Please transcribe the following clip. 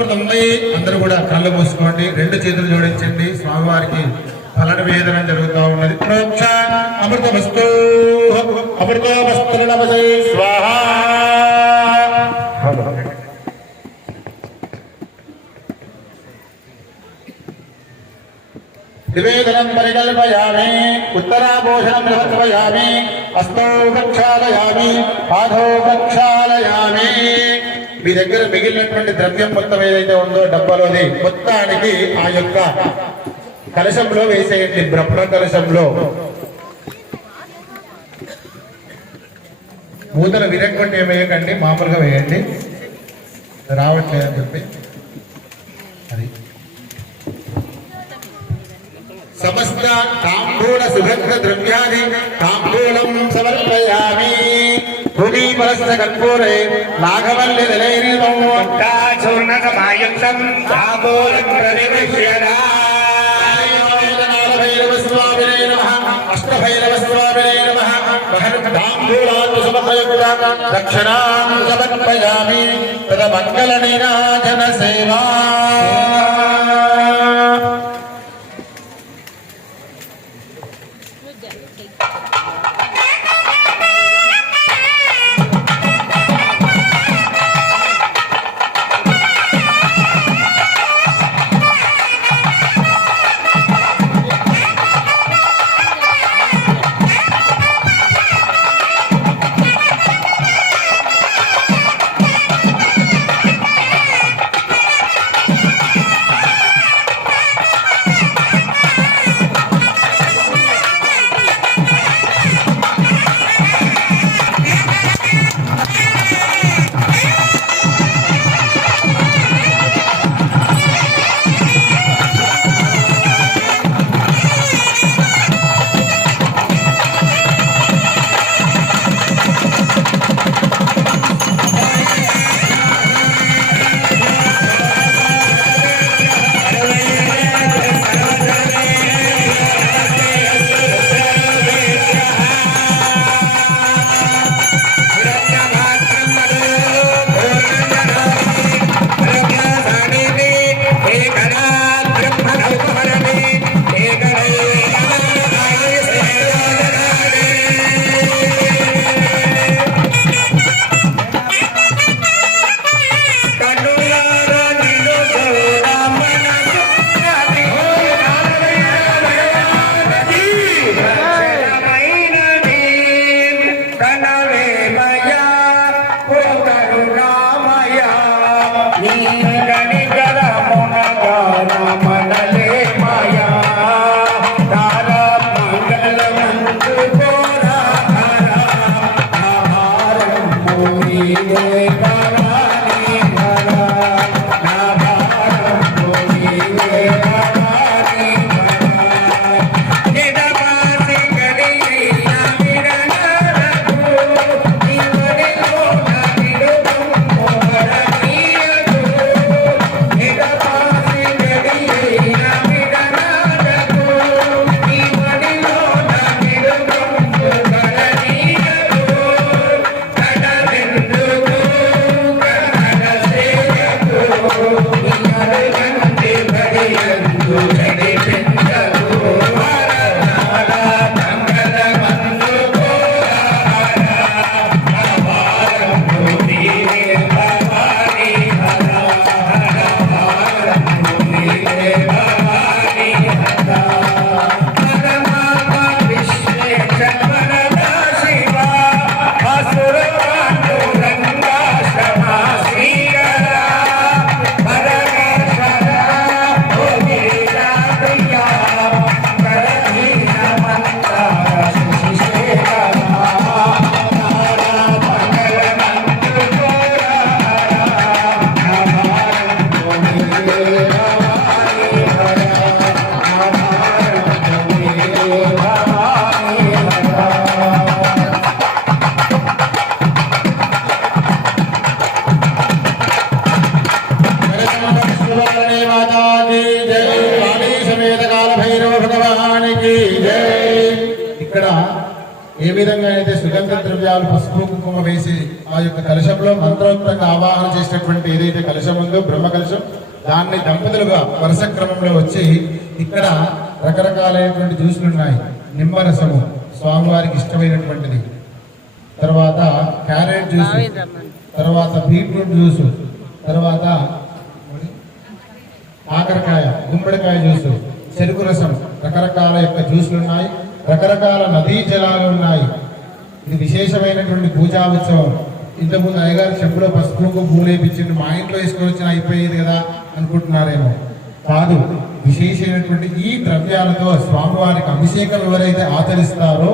అమృతంపై అందరూ కూడా కళ్ళు మూసుకోండి. రెండు చేతులు జోడించండి. స్వామివారికి ఫలన వేదన జరుగుతూ ఉన్నది. ప్రోక్ష అమృతమస్తు. అమృతమస్తు నమసే స్వాహ. నివేదనం పరికల్పయామి. ఉత్తరాభూషణం సమర్పయామి హస్తౌ ప్రక్షాళయామి పాదౌ ప్రక్షాళయామి మీ దగ్గర మిగిలినటువంటి ద్రవ్యం మొత్తం ఏదైతే ఉందో డబ్బాలోది మొత్తానికి ఆ యొక్క కలశంలో వేసేయండి బ్రహ్మ కలశంలో మూతలు విరగొట్టి ఏం వేయకండి మామూలుగా వేయండి. రావట్లేదని చెప్పి. అది. సమస్త తాంబూల సుగంధ ద్రవ్యాన్ని స్వామినే నమః అష్టభైరవ స్వామినే నమః. తాంబూలాన్ని సమర్పయకుడా దక్షిణాం సమర్పయామి తద మంగళ నీరాజన సేవా. de ఏ విధంగా అయితే సుగంధ ద్రవ్యాలు పసుపు కుంకుమ వేసి ఆ యొక్క కలశంలో మంత్రోక్తంగా ఆవాహన చేసినటువంటి ఏదైతే కలశం ఉందో బ్రహ్మ కలశం దాన్ని దంపతులుగా వరుస క్రమంలో వచ్చి ఇక్కడ రకరకాలైనటువంటి జ్యూసులు ఉన్నాయి. నిమ్మరసము స్వామివారికి ఇష్టమైనటువంటిది. తర్వాత క్యారెట్ జ్యూస్ తర్వాత బీట్రూట్ జ్యూస్ తర్వాత కాకరకాయ గుమ్మడికాయ జ్యూస్ చెరుకు రసం రకరకాల యొక్క జ్యూసులు ఉన్నాయి. రకరకాల నదీ జలాలు ఉన్నాయి. ఇది విశేషమైనటువంటి పూజా ఉత్సవం. ఇంతకుముందు అయ్యగారు చెప్పులో పసుపు పూలేపించింది మా ఇంట్లో వేసుకొని వచ్చిన అయిపోయేది కదా అనుకుంటున్నారేమో. కాదు విశేషమైనటువంటి ఈ ద్రవ్యాలతో స్వామివారికి అభిషేకం ఎవరైతే ఆచరిస్తారో